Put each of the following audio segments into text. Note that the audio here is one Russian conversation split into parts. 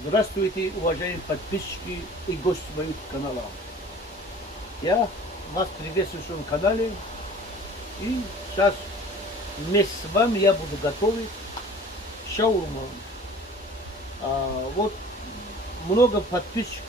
Здравствуйте, уважаемые подписчики и гости моего канала. Я вас приветствую в своем канале. И сейчас вместе с вами я буду готовить шаурму. Вот много подписчиков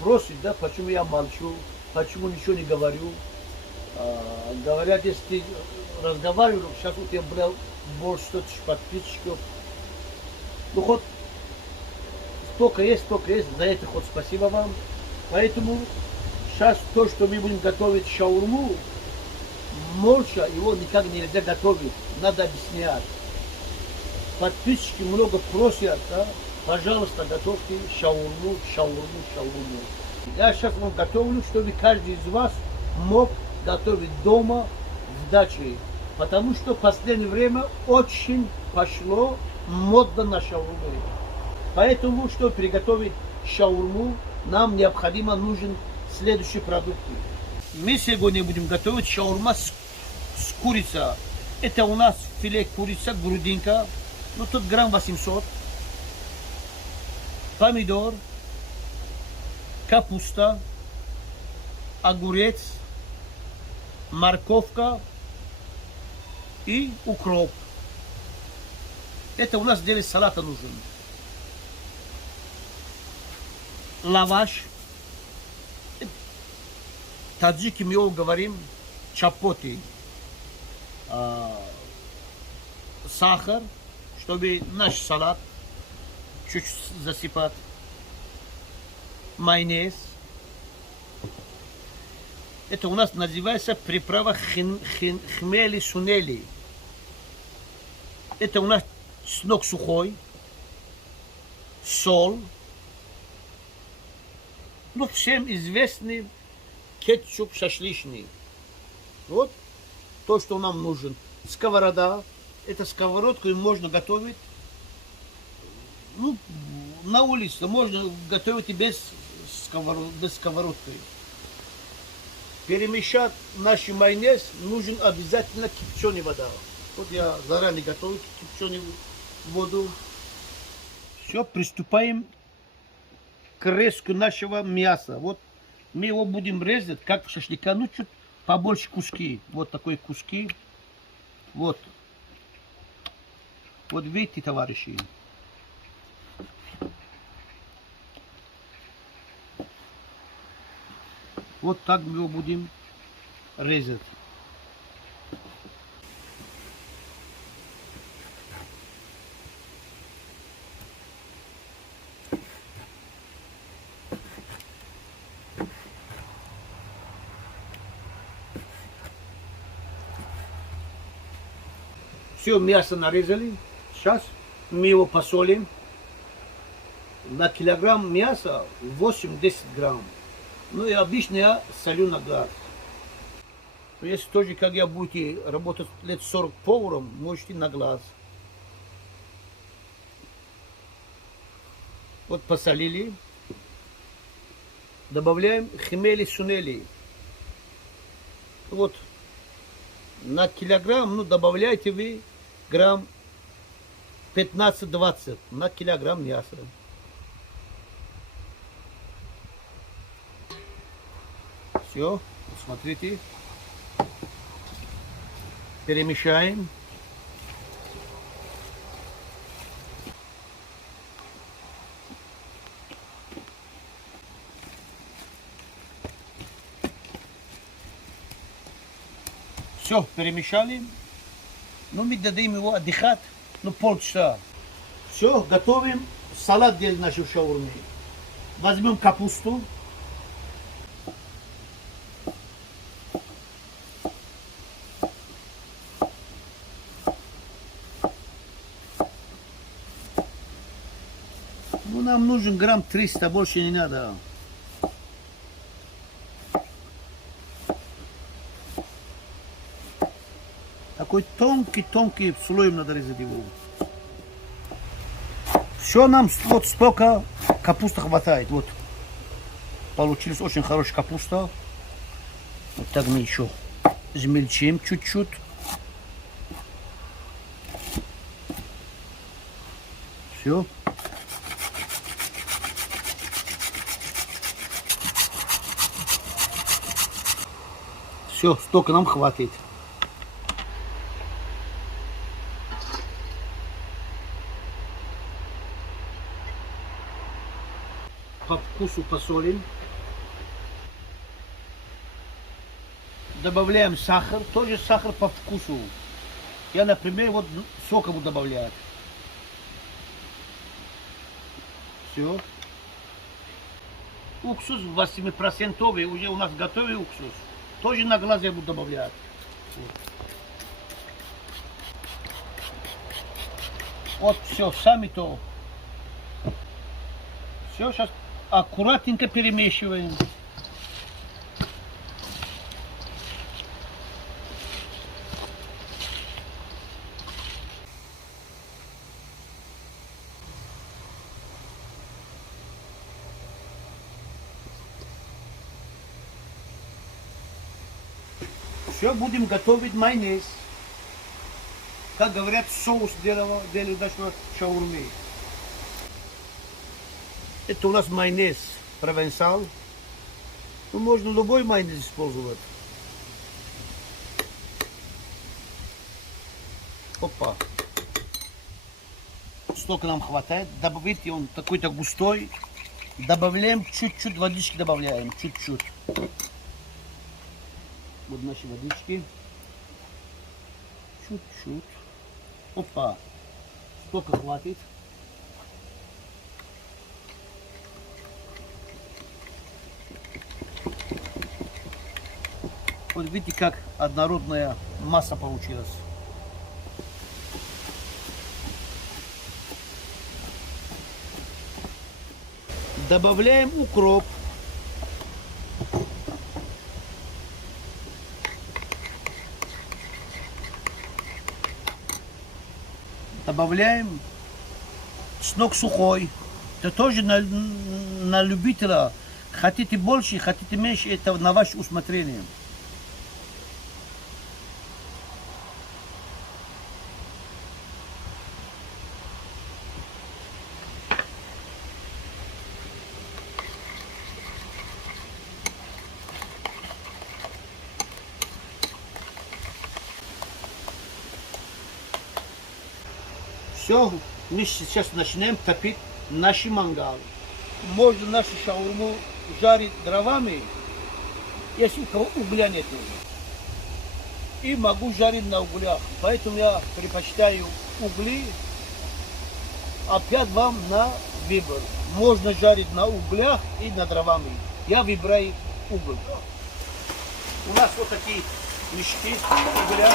просят, да, почему я молчу, почему ничего не говорю. Говорят, если ты разговаривал, сейчас у тебя было больше 100 тысяч подписчиков. Ну хоть столько есть, за это хоть спасибо вам. Поэтому сейчас то, что мы будем готовить шаурму, молча его никак нельзя готовить, надо объяснять. Подписчики много просят, да? Пожалуйста, готовьте шаурму. Я сейчас вам готовлю, чтобы каждый из вас мог готовить дома в даче. Потому что в последнее время очень пошло мода на шаурму. Поэтому, чтобы приготовить шаурму, нам нужен следующие продукты. Мы сегодня будем готовить шаурма с курицей. Это у нас филе курица, грудинка. Ну тут грамм 800. Помидор, капуста, огурец, морковка и укроп. Это у нас для салата нужен. Лаваш. Таджики мы его говорим чапоти. Сахар, чтобы наш салат чуть засыпать. Майонез. Это у нас называется приправа хмели-сунели. Это у нас чеснок сухой. Соль. Ну, всем известный кетчуп шашлычный. Вот то, что нам нужен. Сковорода. Это сковородку можно готовить. Ну, на улице можно готовить и без сковородки. Перемешать наш майонез нужен обязательно кипяченая вода. Вот я заранее готовлю кипяченую воду. Все, приступаем к резку нашего мяса. Вот мы его будем резать, как в шашлыка, ну чуть побольше куски. Вот такие куски. Вот. Вот видите, товарищи. Вот так мы его будем резать. Все, мясо нарезали. Сейчас мы его посолим. На килограмм мяса 8-10 грамм. Ну и обычно я солю на глаз. Но если тоже, как я будете работать лет 40 поваром, можете на глаз. Вот посолили. Добавляем хмели-сунели. Вот на килограмм, ну добавляйте вы грамм 15-20 на килограмм мяса. Все, смотрите. Перемешаем. Все, перемешали. Ну, мы дадим его отдыхать, ну, полчаса. Все, готовим салат для нашей шаурмы. Возьмем капусту. Ну, нам нужен грамм 300, больше не надо. Такой тонкий слоем надо резать его. Все, нам вот столько капусты хватает. Вот. Получилась очень хорошая капуста. Вот так мы еще измельчим чуть-чуть. Все. Все, столько нам хватит. По вкусу посолим. Добавляем сахар, тоже сахар по вкусу. Я, например, вот сокову добавляю. Все. Уксус 8%, уже у нас готовый уксус. Тоже на глаз я буду добавлять. Вот все, сами то. Все, сейчас аккуратненько перемешиваем. Все, будем готовить майонез. Как говорят, соус для нашего шаурмы. Это у нас майонез провансал. Ну, можно любой майонез использовать. Опа. Столько нам хватает. Добавите он такой-то густой. Добавляем чуть-чуть водички, добавляем чуть-чуть. Вот наши водички. Чуть-чуть. Опа. Столько хватит. Вот видите, как однородная масса получилась. Добавляем укроп. Добавляем чеснок сухой. Это тоже на любителя. Хотите больше, хотите меньше, это на ваше усмотрение. Все, мы сейчас начинаем топить наши мангалы. Можно нашу шаурму жарить дровами, если у кого угля нет. И могу жарить на углях. Поэтому я предпочитаю угли. Опять вам на выбор. Можно жарить на углях и на дровами. Я выбираю уголь. У нас вот такие мешки угля.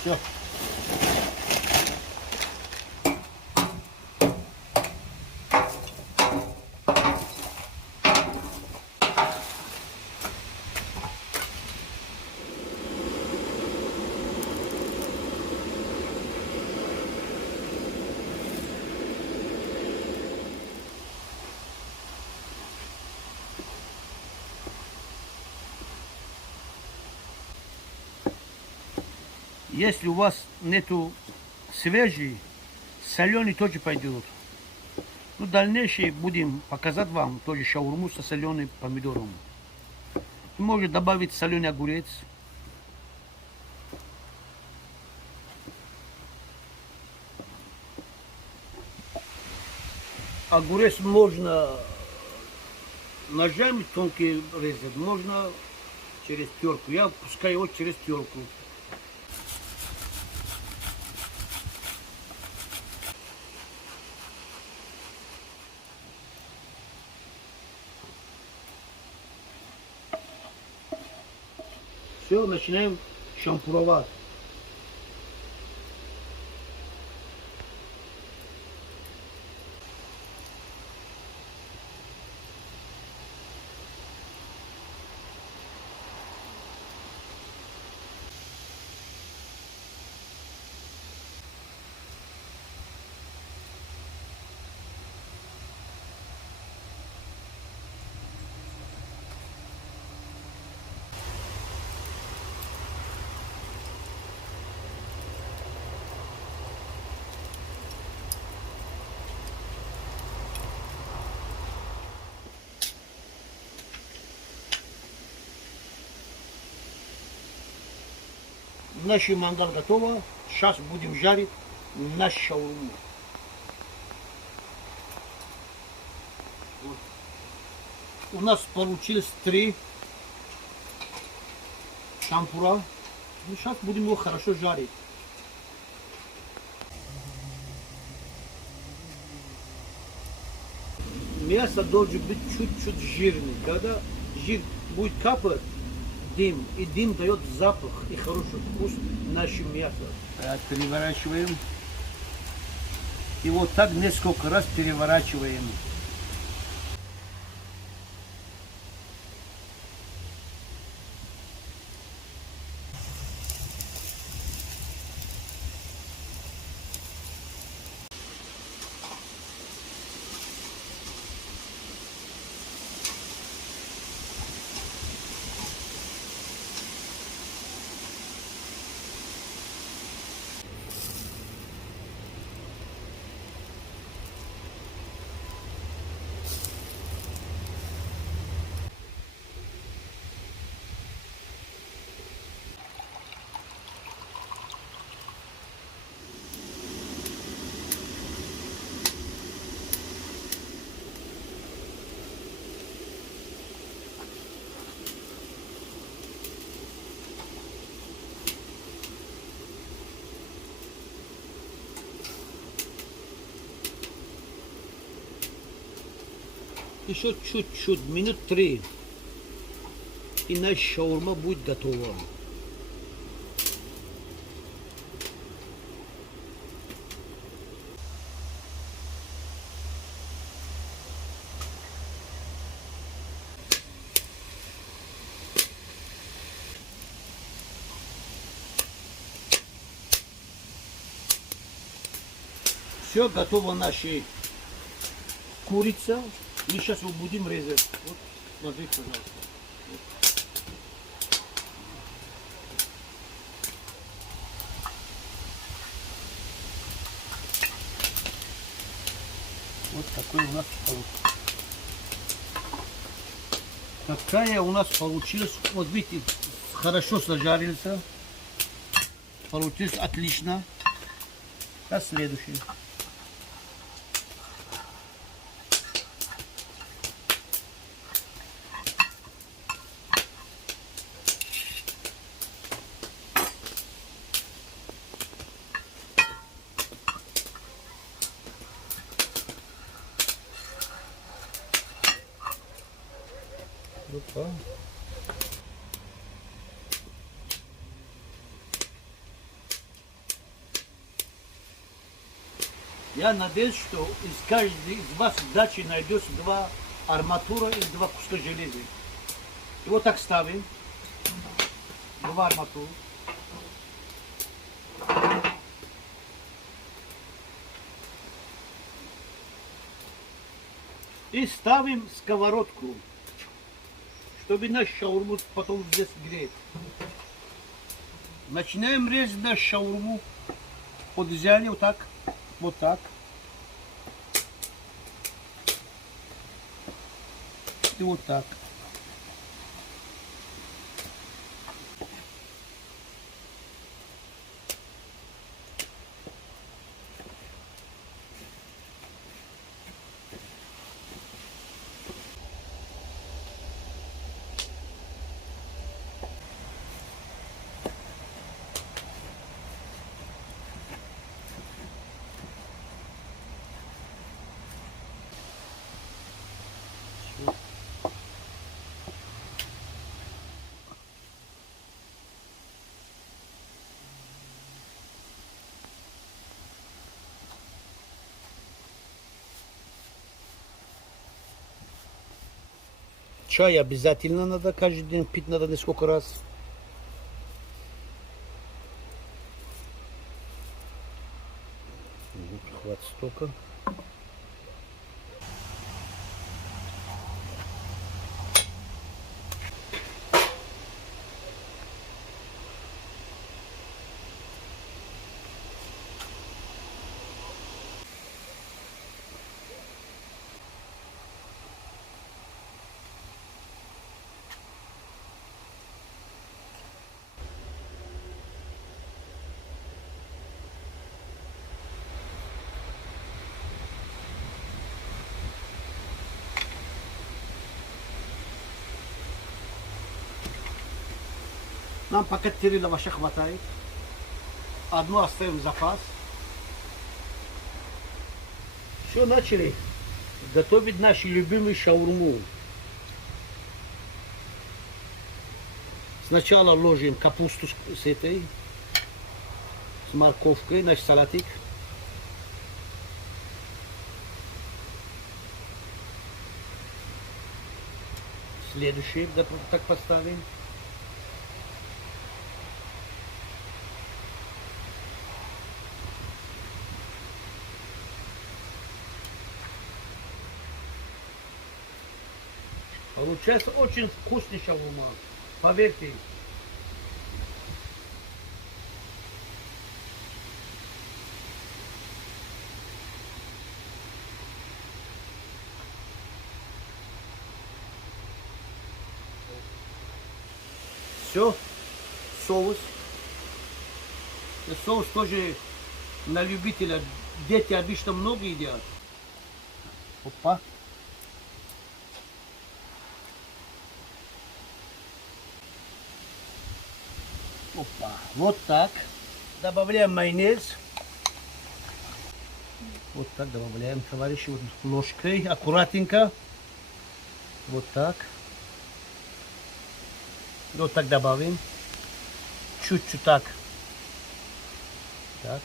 Все. Если у вас нету свежий, соленый тоже пойдет. Ну, дальнейшее будем показать вам тоже шаурму со соленым помидором. Можно добавить соленый огурец. Огурец можно ножами тонкие резать, можно через терку. Я пускаю его через терку. Все, начинаем шампуровать. Наш мангал готово. Сейчас будем жарить наш шаурму. Вот. У нас получилось 3 шампура. Ну, сейчас будем его хорошо жарить. Мясо должен быть чуть-чуть жирный. Когда жир будет капать, дым, и дым дает запах и хороший вкус нашего мяса. Так, переворачиваем. И вот так несколько раз переворачиваем. Еще чуть-чуть, минут 3. И наша шаурма будет готова. Все, готова наша курица. И сейчас его будем резать. Вот, смотрите, пожалуйста. Вот такой у нас получился. Такая у нас получилась. Вот видите, хорошо сожарился. Получилось отлично. А следующий. Опа. Я надеюсь, что из каждой из вас в даче найдется 2 арматура и 2 куска железа. И вот так ставим. 2 арматуры. И ставим сковородку, чтобы наш шаурму потом здесь греть. Начинаем резать наш шаурму. Вот взяли вот так, вот так. И вот так. Чай обязательно надо каждый день пить, надо несколько раз. Хватит столько. Нам пока 4 лаваша хватает. Одну оставим в запас. Все, начали готовить нашу любимую шаурму. Сначала ложим капусту с этой, с морковкой, наш салатик. Следующий так поставим. Получается очень вкусный шаурма, поверьте. Все, соус. И соус тоже на любителя. Дети обычно много едят. Опа. Опа. Вот так. Добавляем майонез. Вот так добавляем, товарищи, вот ложкой, аккуратненько. Вот так. Вот так добавим. Чуть-чуть так. Так.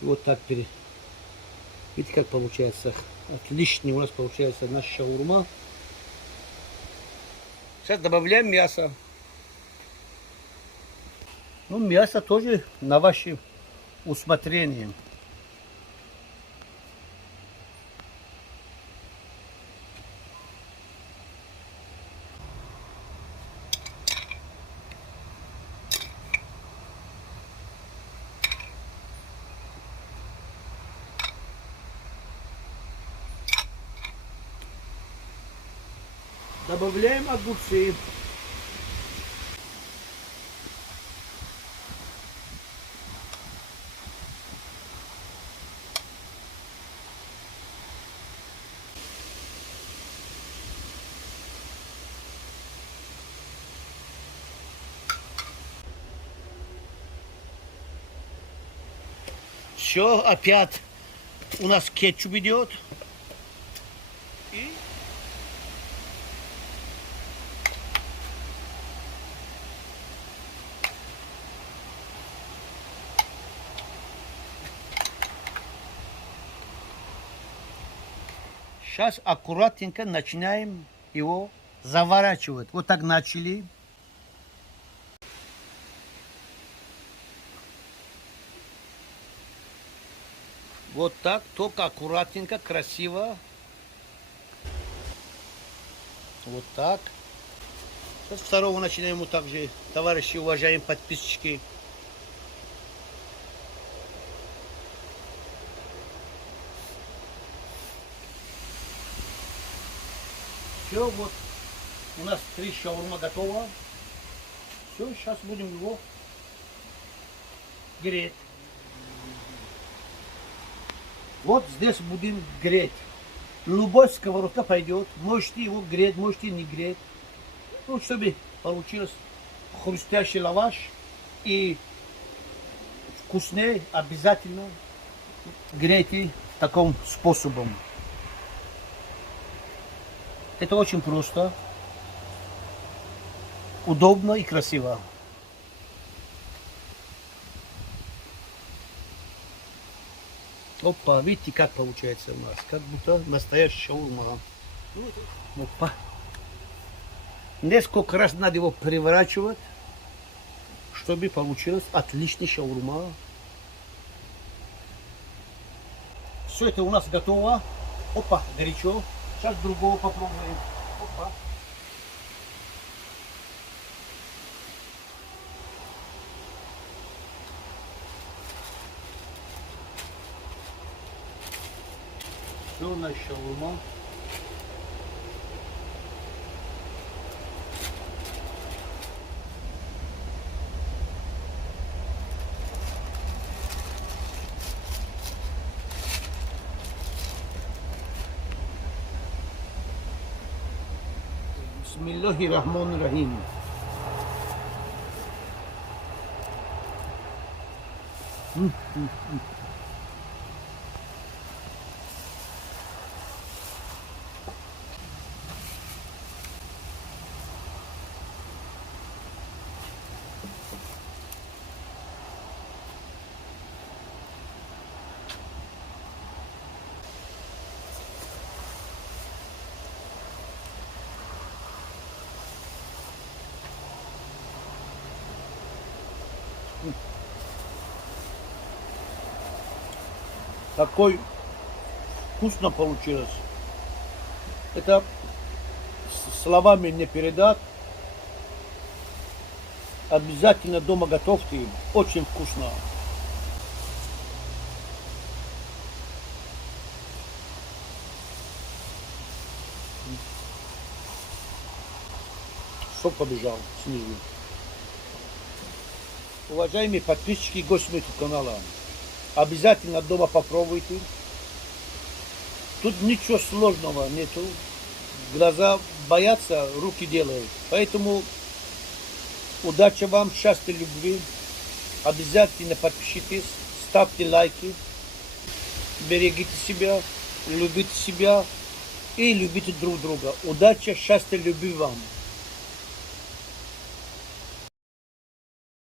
Вот так. Видите, как получается? Отлично у нас получается наша шаурма. Сейчас добавляем мясо. Ну, мясо тоже на ваше усмотрение. Добавляем огурцы. Все, опять у нас кетчуп идет. И сейчас аккуратненько начинаем его заворачивать. Вот так начали. Вот так, только аккуратненько, красиво. Вот так. Сейчас второго начинаем вот так же, товарищи, уважаемые подписчики. Все, вот у нас 3 шаурма готово. Все, сейчас будем его греть. Вот здесь будем греть. Любой сковородка пойдет. Можете его греть, можете не греть. Ну, чтобы получилось хрустящий лаваш и вкусный, обязательно грейте таким способом. Это очень просто, удобно и красиво. Опа, видите, как получается у нас, как будто настоящая шаурма. Опа. Несколько раз надо его переворачивать, чтобы получилась отличная шаурма. Все это у нас готово. Опа, горячо. Сейчас другого попробуем. Опа. Все, наша шаурма. Бисмиллахи-рахмани-рахим. Такой вкусно получилось. Это словами не передать. Обязательно дома готовьте. Очень вкусно. Сок побежал снизу. Уважаемые подписчики и гости моего канала, обязательно дома попробуйте. Тут ничего сложного нету. Глаза боятся, руки делают. Поэтому удачи вам, счастья, любви. Обязательно подпишитесь, ставьте лайки. Берегите себя, любите себя и любите друг друга. Удачи, счастья, любви вам.